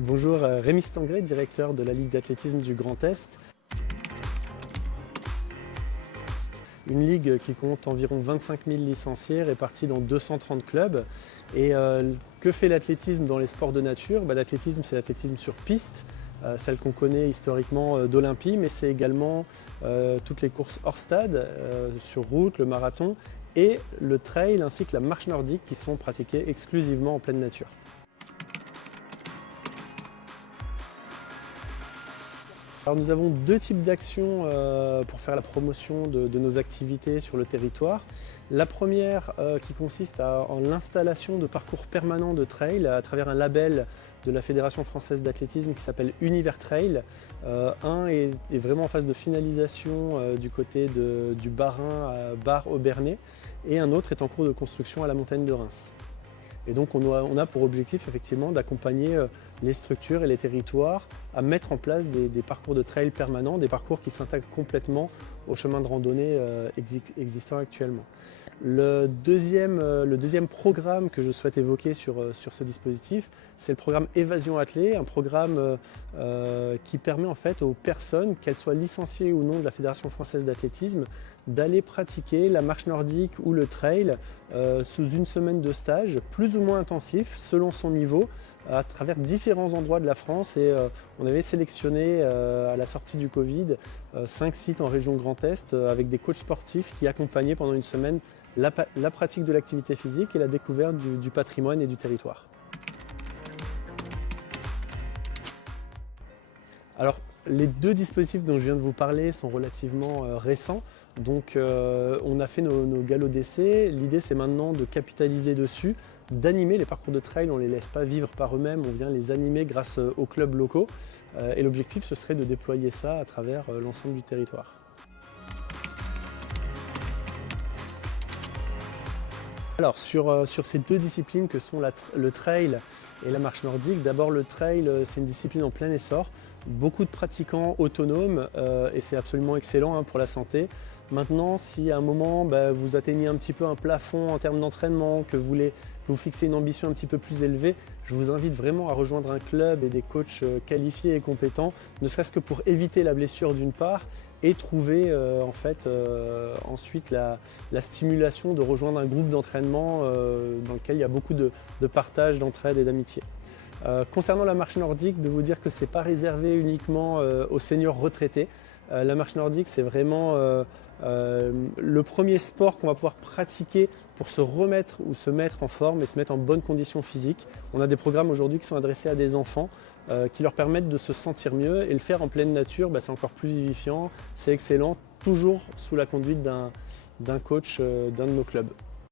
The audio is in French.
Bonjour, Rémi Stangré, directeur de la Ligue d'athlétisme du Grand Est. Une ligue qui compte environ 25 000 licenciés répartis dans 230 clubs. Et que fait l'athlétisme dans les sports de nature? L'athlétisme, c'est l'athlétisme sur piste, celle qu'on connaît historiquement d'Olympie, mais c'est également toutes les courses hors stade, sur route, le marathon et le trail ainsi que la marche nordique qui sont pratiquées exclusivement en pleine nature. Alors nous avons deux types d'actions pour faire la promotion de nos activités sur le territoire. La première qui consiste en l'installation de parcours permanents de trail à travers un label de la Fédération française d'athlétisme qui s'appelle Univers Trail. Un est vraiment en phase de finalisation du côté du Bas-Rhin à Bar-Obernai et un autre est en cours de construction à la montagne de Reims. Et donc on a pour objectif effectivement d'accompagner les structures et les territoires à mettre en place des parcours de trail permanents, des parcours qui s'intègrent complètement aux chemins de randonnée existants actuellement. Le deuxième programme que je souhaite évoquer sur ce dispositif, c'est le programme Évasion Athlée, un programme qui permet en fait aux personnes, qu'elles soient licenciées ou non de la Fédération française d'athlétisme, d'aller pratiquer la marche nordique ou le trail sous une semaine de stage, plus ou moins intensif, selon son niveau, à travers différents endroits de la France. Et on avait sélectionné à la sortie du Covid 5 sites en région Grand Est avec des coachs sportifs qui accompagnaient pendant une semaine la pratique de l'activité physique et la découverte du patrimoine et du territoire. Alors, les deux dispositifs dont je viens de vous parler sont relativement récents. Donc on a fait nos galops d'essai. L'idée c'est maintenant de capitaliser dessus, d'animer les parcours de trail. On ne les laisse pas vivre par eux-mêmes, on vient les animer grâce aux clubs locaux. Et l'objectif ce serait de déployer ça à travers l'ensemble du territoire. Alors sur ces deux disciplines que sont le trail et la marche nordique, d'abord le trail c'est une discipline en plein essor, beaucoup de pratiquants autonomes et c'est absolument excellent pour la santé. Maintenant, si à un moment vous atteignez un petit peu un plafond en termes d'entraînement, que vous fixez une ambition un petit peu plus élevée, je vous invite vraiment à rejoindre un club et des coachs qualifiés et compétents, ne serait-ce que pour éviter la blessure d'une part et trouver ensuite la stimulation de rejoindre un groupe d'entraînement dans lequel il y a beaucoup de partage, d'entraide et d'amitié. Concernant la marche nordique, de vous dire que ce n'est pas réservé uniquement aux seniors retraités. La marche nordique, c'est vraiment le premier sport qu'on va pouvoir pratiquer pour se remettre ou se mettre en forme et se mettre en bonne condition physique. On a des programmes aujourd'hui qui sont adressés à des enfants qui leur permettent de se sentir mieux et le faire en pleine nature, c'est encore plus vivifiant, c'est excellent, toujours sous la conduite d'un coach d'un de nos clubs.